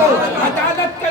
کو عدالت کا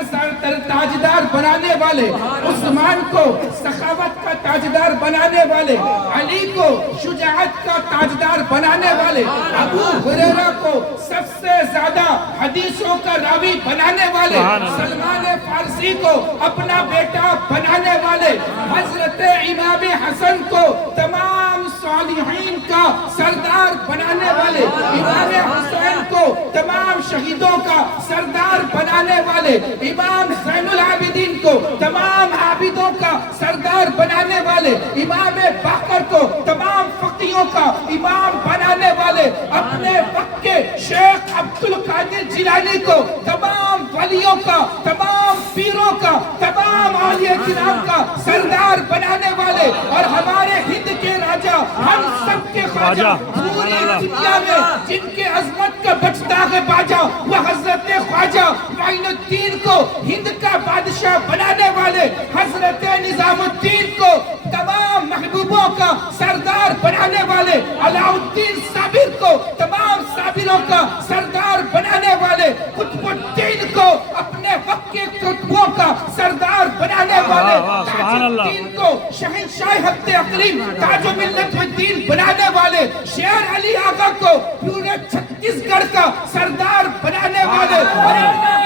تاجدار بنانے والے، عثمان کو سخاوت کا تاجدار بنانے والے، علی کو شجاعت کا تاجدار بنانے والے، ابو ہریرہ کو سب سے زیادہ حدیثوں کا راوی بنانے والے، سلمان فارسی کو اپنا بیٹا بنانے والے، حضرت امام حسن کو تمام صالحین کا سردار بنانے والے، امام حسین کو تمام شہیدوں کا سردار بنانے والے، امام زین العابدین کو تمام عابدوں کا سردار بنانے والے، امام باقر کو تمام فقیوں کا امام بنانے والے، اپنے وقت کے شیخ عبد القادر جیلانی کو تمام ولیوں کا، تمام پیروں کا، تمام اولیاء کرام کا سردار بنانے والے، اور ہمارے ہند کے راجہ، ہم سب کے خواجہ، پوری دنیا میں جن کے عظمت کا بچتا ہے باجا، وہ حضرت خواجہ معین الدین کو ہند کا بادشاہ بنانے والے، حضرت نظام الدین کو تمام محبوبوں کا سردار بنانے والے، علاء الدین صابر کو تمام صابروں کا سردار بنانے والے، قطب الدین کو اپنے وقت کے قطبوں کا سردار بنانے والے، تاج الدین کو شہنشاہ حق اقلیم تاج و ملت الدین بنانے والے، شیر علی آقا کو پورے چھتیس گڑھ کا سردار بنانے والے، اور اپنے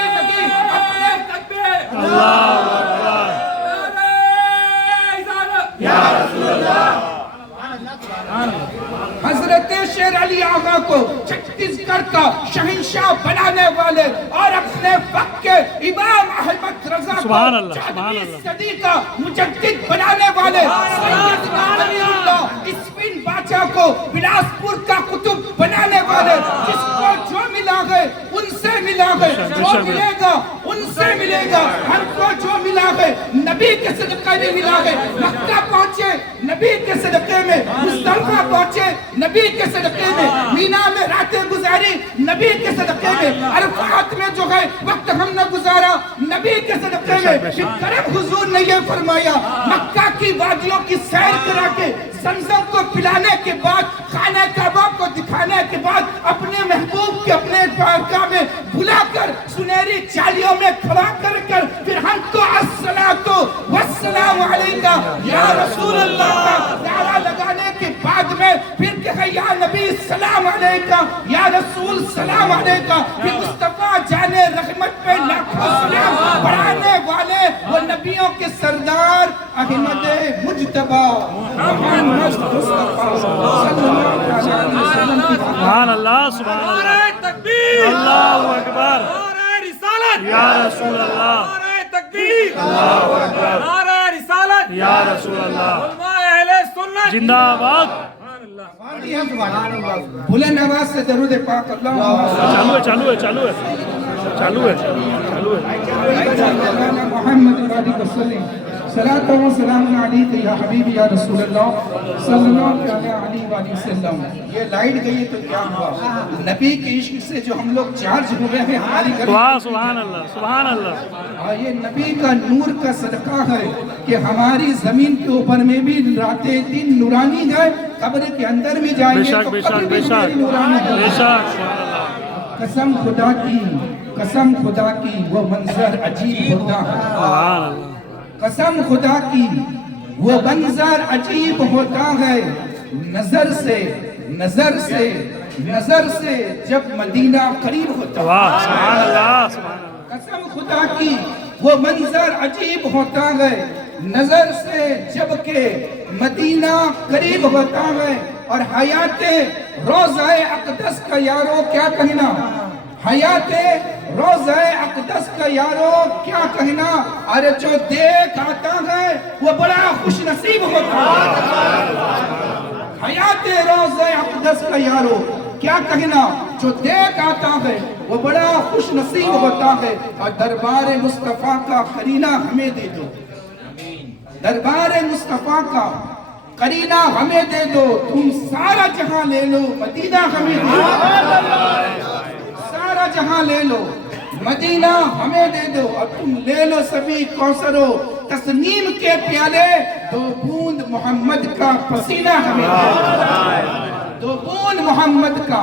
حضرت شیر علی آقا کو چھتیس گڑھ کا شہنشاہ بنانے والے، اور اپنے وقت کے امام احمد رضا کو 14ویں صدی کا مجدد بنانے والے، سید عالم اللہ اسفین باچا کو بلاسپور کا قطب بنانے والے، جس کو جو ملا گئے ان سے ملا گئے، جو ملے گا ان سے ملے گا، ہم کو جو ملا گئے نبی کے صدقے میں ملا گئے، مکہ پہنچے نبی کے صدقے میں، مصطفیٰ پہنچے نبی کے صدقے میں، مینا میں راتیں گزاری نبی کے صدقے میں، عرفات میں جو ہے وقت ہم نے گزارا نبی کے صدقے میں، پھر کرم حضور نے یہ فرمایا، مکہ کی وادیوں کی سیر کرا کے زمزم کو پلانے کے بعد، خانہ کعبہ کو دکھانے کے بعد، اپنے محبوب کے اپنے بارگاہ میں بلا کر سنہری چالیوں میں کھڑا کر پھر ہم کو الصلاۃ والسلام علیکہ یا رسول اللہ کا نعرہ لگانے کے بعد میں پھر کہا یا نبی سلام علیکہ، یا رسول سلام علیکہ، پھر مصطفیٰ جانے رحمت پہ لاکھوں سلام پڑھانے والے وہ نبیوں کے سردار احمد مجتبیٰ محمد مصطفیٰ صلی اللہ علیہ وسلم کی سبحان اللہ، سبحان اللہ، تکبیر، اللہ اکبر، نعرہ رسالت، یا رسول اللہ، نعرہ تکبیر، اللہ اکبر، نعرہ رسالت، یا رسول اللہ، علماء اہل سنت زندہ آباد۔ بلند آواز سے درود پاک اللہ چالو ہے محمد علیہ وسلم، صلاۃ و سلام علیکہ یا حبیبی یا رسول اللہ صلی اللہ علیہ وآلہ وسلم۔ یہ لائٹ گئی تو کیا ہوا؟ نبی کے عشق سے جو ہم لوگ چارج ہوئے ہیں ہماری سبحان اللہ، سبحان اللہ، یہ نبی کا نور کا صدقہ ہے کہ ہماری زمین کے اوپر میں بھی راتیں دن نورانی ہے، قبر کے اندر بھی جائیں گے تو قبر بھی نورانی ہے۔ بے شک، قسم خدا کی، قسم خدا کی وہ منظر عجیب ہوتا ہے، سبحان اللہ، قسم خدا کی وہ منظر عجیب ہوتا ہے، نظر سے جب مدینہ قریب ہوتا ہے، سبحان اللہ، سبحان اللہ، قسم خدا کی وہ منظر عجیب ہوتا ہے، نظر سے جب کہ مدینہ قریب ہوتا ہے، اور حیات روضہ اقدس کا یارو کیا کہنا، حیات روضہ اقدس کا یارو کیا کہنا، ارے جو دیکھ آتا ہے وہ بڑا خوش نصیب ہوتا ہے، حیات روضہ اقدس کا یارو کیا کہنا، جو دیکھ آتا ہے وہ بڑا خوش نصیب ہوتا ہے، اور دربار مصطفیٰ کا قرینہ ہمیں دے دو، دربار مصطفیٰ کا قرینہ ہمیں دے دو، تم سارا جہاں لے لو مدینہ ہمیں دے دو، سارا جہاں لے لو مدینہ ہمیں دے دو، اور تم لے لو سبھی کوثر و تسنیم کے پیالے، دو بوند محمد کا پسینہ ہمیں دے دو، دو بوند محمد کا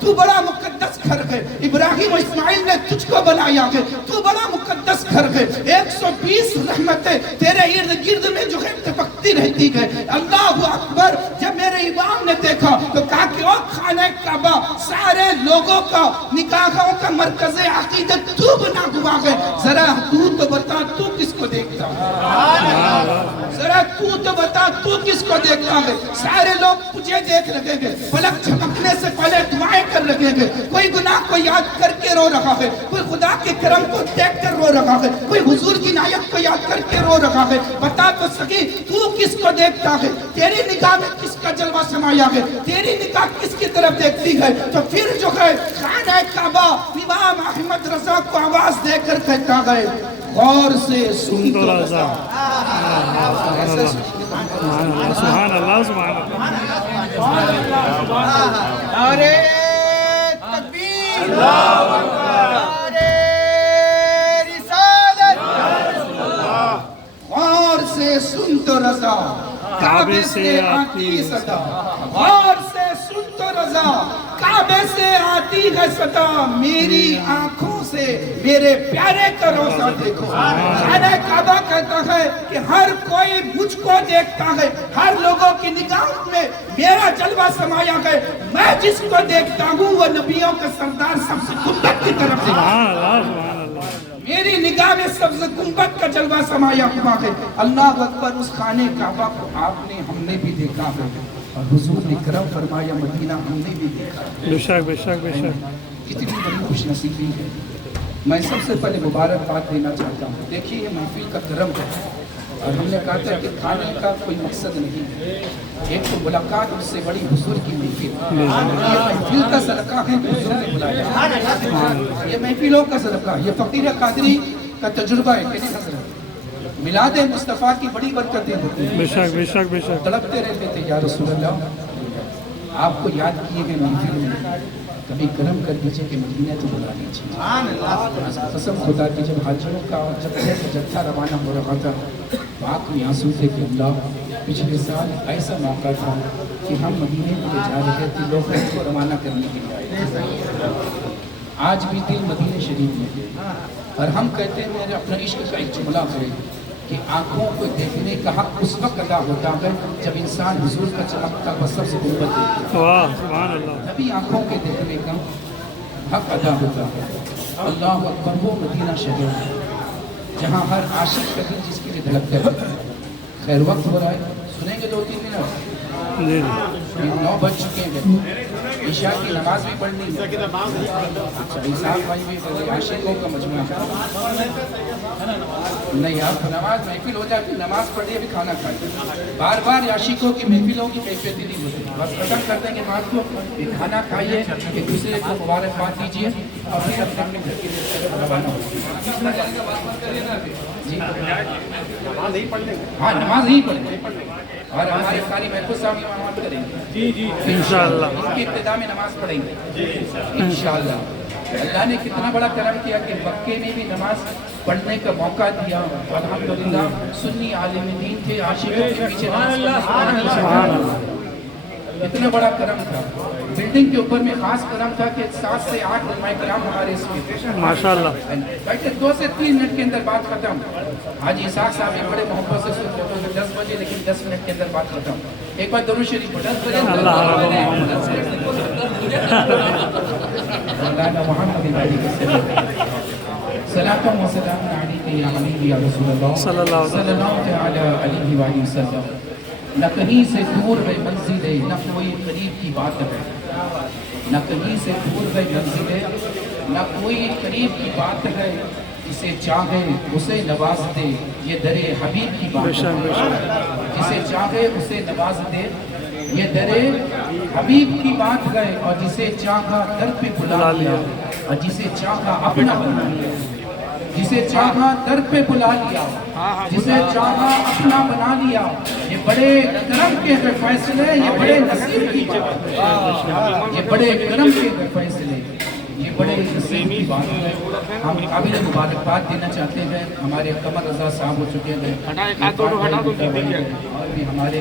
تو بڑا مقدس گھر ہے، ابراہیم و اسماعیل نے تجھ کو بنایا ہے، تو بڑا مقدس گھر ہے، 120 رحمتیں تیرے ارد گرد میں جو ہے ٹپکتی رہتی ہے۔ اللہ اکبر، جب میرے امام نے دیکھا تو کہا کہ او خانہ کعبہ سارے لوگوں کا نگاہوں کا مرکز عقیدت تو بنا ہوا ہے، ذرا تو بتا تو کس کو دیکھتا ہے، ذرا تو بتا تو کس کو دیکھتا ہے۔ سارے لوگ تجھے دیکھ رہے ہیں، پلک جھپکنے سے پہلے دعائیں کر رہے ہیں، کوئی گناہ کو یاد کر کے رو رہا ہے، کوئی خدا کے کرم کو دیکھ کر رو رہا ہے، کوئی حضور کی عنایت کو یاد کر کے رو رہا ہے۔ بتا تو سکی تو کس کو دیکھتا ہے، تیری نگاہ میں کس کا جلوہ سمایا ہے، تیری نگاہ کس کی طرف دیکھتی ہے؟ تو پھر جو ہے خانہ کعبہ امام احمد رضا کو آواز دے کر کہتا ہے غور سے سن تو رضا۔ سبحان اللہ سبحان اللہ۔ نعرے تکبیر، نعرے رسالت، غور سے سن تو رضا، کعبے سے آتی صدا، غور سے سن تو رضا، کعبے سے آتی ہے صدا، میری آنکھوں سے میرے پیارے کا روزہ دیکھو۔ خانہ کعبہ کہتا ہے کہ ہر کوئی مجھ کو دیکھتا ہے، ہر لوگوں کی نگاہوں میں میرا جلوہ سمایا ہے، میں جس کو دیکھتا ہوں وہ نبیوں کا سردار سبز گنبد کی طرف سے، سبحان اللہ سبحان اللہ۔ میری نگاہ میں سبز گنبد کا جلوہ سمایا ہوا ہے۔ اللہ اکبر، اس خانہ کعبہ کو آپ نے ہم نے بھی دیکھا ہے، اور حضور نے کرم فرمایا مدینہ ہم نے بھی دیکھا ہے۔ بے شک بے شک بے شک۔ کتنی بڑی خوش نصیبی ہے۔ میں سب سے پہلے مبارکباد دینا چاہتا ہوں۔ دیکھیے یہ محفل کا کرم ہے، اور ہم نے کہا تھا کہ کھانے کا کوئی مقصد نہیں ہے، ایک تو ملاقات اس سے بڑی حضور کی محفل، یہ محفل کا صدقہ ہے کہ حضور نے بلایا، یہ محفلوں کا صدقہ، یہ فقیر قادری کا تجربہ ہے کہ نہیں حضرت؟ میلاد مصطفیٰ کی بڑی برکتیں ہوتی ہیں۔ بے شک بے شک بے شک۔ تڑپتے رہتے تھے یا رسول اللہ، آپ کو یاد کیے گئے محفل میں کبھی کرم کر دیجئے کہ مدینہ تو بلا لیجیے۔ قسم خدا کی جب حاجیوں کا جتھا روانہ ہو رہا تھا، آنکھ میں آنسو تھے کہ اللہ، پچھلے سال ایسا موقع تھا کہ ہم مدینے میں لے جا رہے تھے، لوگ اس کو روانہ کرنے کے لیے آئے تھے۔ آج بھی دل مدینہ شریف میں، اور ہم کہتے ہیں میرے اپنا عشق کا ایک جملہ ہے کہ آنکھوں کو دیکھنے کا حق اس وقت ادا ہوتا ہے جب انسان حضور کا چمکتا ہوا سبز گنبد دیکھتا ہے۔ واہ سبحان اللہ۔ تبھی آنکھوں کے دیکھنے کا حق ادا ہوتا ہے۔ اللہ اکبر، وہ مدینہ شہر ہے جہاں ہر عاشق کا دل جس کے لیے دھڑکتا ہے۔ خیر وقت ہو رہا ہے، سنیں گے 2-3 منٹ؟ جی جی 9 بج چکے ہیں، عشاء کی نماز بھی پڑھنی ہے۔ اچھا عیسیٰ بھائی بھی عاشقوں کا مجموعہ ہے۔ نہیں، آپ نماز محفل ہو جائے، نماز پڑھیے بھی کھانا کھائیے، بار بار عاشقوں کی محفلوں کی کیفیت ہی نہیں ہوتی۔ بس ختم کر دیں گے بات کو، کھانا کھائیے، ایک دوسرے کو مبارکباد دیجیے، اور پھر اپنے اپنے گھر کے لیے روانہ ہو جی۔ ہاں نماز نہیں پڑھیں گے، اور ہمارے قاری محفوظ صاحب امامات کریں گے انشاءاللہ۔ ان کی ابتدا میں نماز پڑھیں گے انشاءاللہ۔ اللہ نے کتنا بڑا کرم کیا کہ مکے میں بھی نماز پڑھنے کا موقع دیا، الحمدللہ۔ سنی عالم دین تھے، عاشقوں کے پیچھے نماز پڑھنے، اتنا بڑا کرم تھا۔ بلڈنگ کے اوپر میں خاص کرم تھا کہ 7 سے 8 علماء کرام ہمارے اس میں تھے ماشاءاللہ۔ بیٹھے 2 سے 3 منٹ کے اندر بات ختم۔ حاجی اسحاق صاحب ایک بڑے محبت سے سنتے ہوتے کہ 10 بجے، لیکن 10 منٹ کے اندر بات ختم۔ ایک بار درود شریف پڑھیں۔ اللہ مولانا محمد علی صلاۃ و سلام علیک یا حبیبی یا رسول اللہ صلی اللہ علیہ وآلہ وسلم۔ نہ کہیں سے دور ہے منزل ہے، نہ کوئی قریب کی بات ہے، نہ کہیں سے دور ہے منزل ہے، نہ کوئی قریب کی بات ہے، جسے چاہے اسے نواز دے یہ در حبیب کی بات ہے، جسے چاہے اسے نواز دے یہ در حبیب کی بات ہے، اور جسے چاہا در پہ بلا لیا، اور جسے چاہا اپنا بنا لیا، جسے چاہا در پہ بلا لیا، جسے چاہا اپنا بنا لیا۔ یہ بڑے کرم کے فیصلے، یہ بڑے نصیب کی بات ہے، یہ بڑے کرم کے فیصلے، یہ بڑے نصیب کی بات ہے۔ ہم قابل مبارکباد دینا چاہتے ہیں، ہمارے قمر رضا صاحب ہو چکے ہیں، اور بھی ہمارے